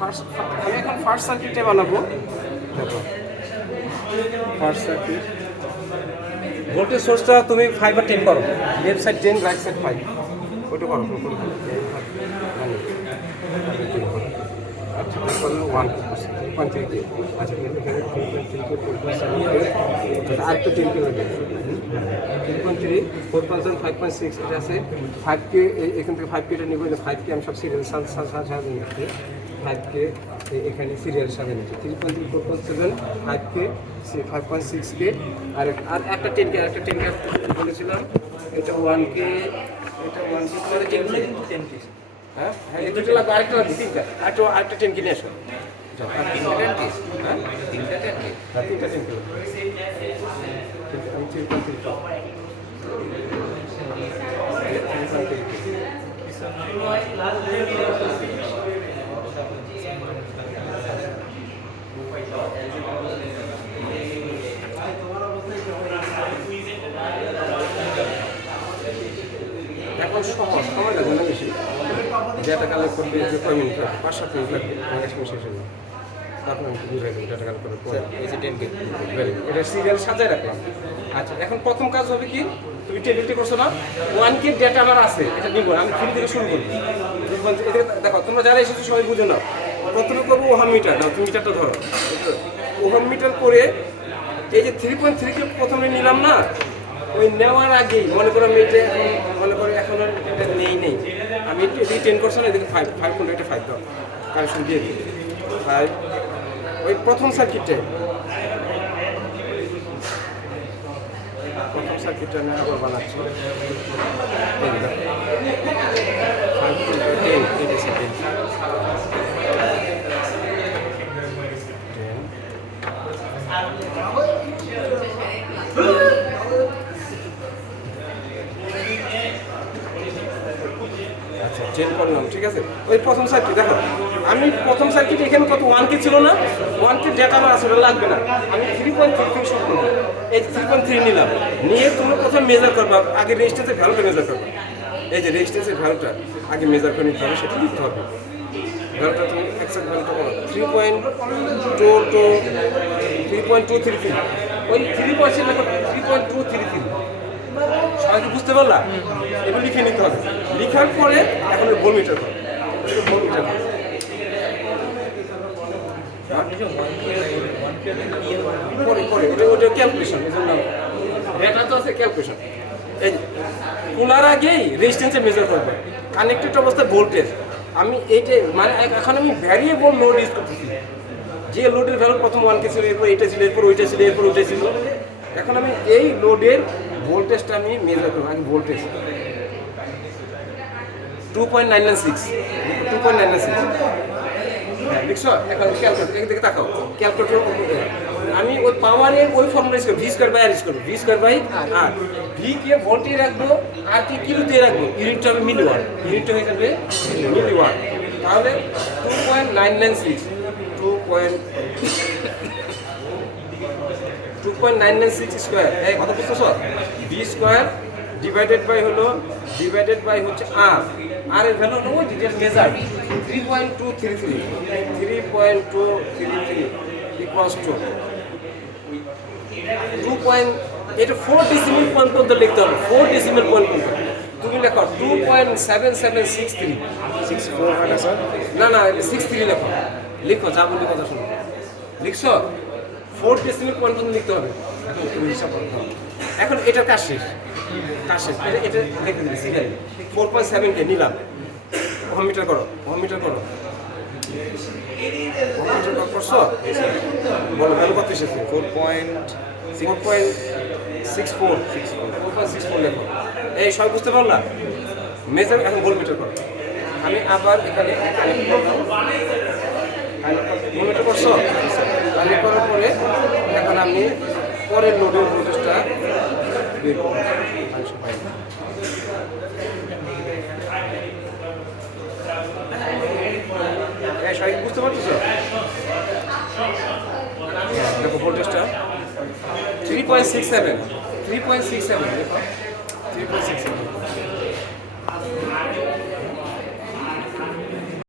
আমি এখন ফার্স্ট সার্কিটে বানাবো। দেখো ফার্স্ট সার্কিট ভোল্টেজ সোর্সটা তুমি 5 আর 10 করো, লেফট সাইড 10 রাইট সাইড 5, ওইটা করো। আচ্ছা ওয়ান পয়েন্ট থ্রি, আচ্ছা আরেকটা 10 কিলো 3.3 4.5.6 এটা আছে 5K, এখান থেকে 5K টা নিব, 5K আমি সব সিরিয়াল সাজানো নিচ্ছি, 5K এখানে সিরিয়াল সাজানো নিচ্ছি, 3.3 4.7 5K 5.6K আর একটা 10K বলেছিলাম, এটা 1K, এটা 1K করে 10K, হ্যাঁ হ্যাঁ এই দুটো লাগবে, আরেকটা লাগবে, আরেকটা 10K নিয়ে আসো, তিনটা 10K, আমি 3.3 এখন সময় লাগবে না বেশি, ডেটা কালেক্ট করতে যে কয় মিনিট লাগবে, 5-7 মিনিট লাগবে, শেষ হবে। তারপর আমি বুঝাই দেবো ডেটা কালেক্ট করার পরে এটা সিরিয়াল সাজায় রাখলাম। আচ্ছা এখন প্রথম কাজ হবে কি, তুমি টেবিলটি করছো না, 1K ডেটা আমার আছে, এটা নিব, আমি 3 থেকে শুরু করি। দেখো তোমরা যারা এসেছো সবাই বুঝে নাও, প্রথমে করবো ওহাম মিটার, না তুমি মিটারটা ধরো, ওহাম মিটার করে এই যে 3.3কে প্রথমে নিলাম না, ওই নেওয়ার আগেই মনে করো আমি এটা মনে করি এখন এটা নেই, আমি একটু 10 করছো না, এদিকে 5 করলে এটা 5 দাও, কানেকশন দিয়ে দিই 5, ওই প্রথম সার্কিটে আমি আবার বানাচ্ছি, 10 করলাম, ঠিক আছে। ওই প্রথম সার্কিট দেখো, আমি প্রথম সার্কিট এখানে কত 1K ছিল না, 1K ডেটা আমার আসলে লাগবে না, আমি 3.3 শুরু করবো, এই 3.3 নিলাম, নিয়ে তুমি প্রথম মেজার করবা, আগে রেজিস্ট্যান্সের ভ্যালুটা মেজার করবা, এই যে রেজিস্ট্যান্সের ভ্যালুটা আগে মেজার করে নিতে হবে, সেটা লিখতে হবে, ভ্যালুটা তুমি এক্সাক্ট ভ্যালুটা করো 3.233, ওই 3% দেখো 3.233, সবাইকে বুঝতে পারলাম, এগুলো লিখে নিতে হবে, লিখার পরে এখন ভোল্টমিটার করো, ভোল্টমিটার করো, ওটা ক্যালকুলেশন, এই জন্য ডেটা তো আছে ক্যালকুলেশন, এই খোলার আগেই রেজিস্ট্যান্সে মেজার করবে, কানেক্টেড অবস্থায় ভোল্টেজ, আমি এইটা মানে এখন আমি ভ্যারিয়েবল লোড ইউজ করতেছি, যে লোডের ভ্যালু প্রথম 1K ছিল, এরপর এটা ছিল, এরপর ওইটা ছিল, এরপর ওইটা ছিল, এখন আমি এই লোডের ভোল্টেজটা আমি মেজার করবো, আমি ভোল্টেজ 2.996 লিখছো, এখন ক্যালকুলেটর এদিকে তাকাও, ক্যালকুলেটর আমি ওই পাওয়ারের ওই ফর্মুলা ইউজ করবো, V square by R use করবো, V square by R, V কে ভোল্টে রাখবো, আর কে কিলোতে রাখবো, ইউনিটটা হবে মিলি ওয়াট, ইউনিটটা হয়ে যাবে মিলি ওয়াট, তাহলে 2.996 স্কোয়ার, এই কথা বুঝতেছ, ভি স্কোয়ার ডিভাইডেড বাই হচ্ছে আর, আর এর ভ্যালু হলো ওই ডিটেল মেজার 3.233 ইকুয়ালস টু এটা 4 ডেসিমেল পয়েন্ট পর্যন্ত লিখতে হবে, 4 ডেসিমেল পয়েন্ট পর্যন্ত তুমি লেখো 2.7763 64 হয় না স্যার? না 63 লিখো যা বলি কথা শুনো, লিখছো 4 ডেসিমেল পয়েন্ট পর্যন্ত লিখতে হবে, এখন তুমি হিসাব করতে হবে, এখন এটার কাজ শেষ, এটা লিখে দিবি সিরিয়ালি, 4.7K নিলাম, ওহম মিটার করো, করছো, বলো ভ্যালু কত এসেছে, 4.64 লেখো, এই সবাই বুঝতে পারলাম, মেজার এখন ভোল্ট মিটার করো, আমি আবার এখানে ভোল্ট মিটার করছো, কানেক্ট করার পরে এখন আমি পরের লোডের ভোল্টেজটা বের করবো, সবাই বুঝতে পারতেছো, দেখো ভোল্টেজটা 3.67 দেখো 3.67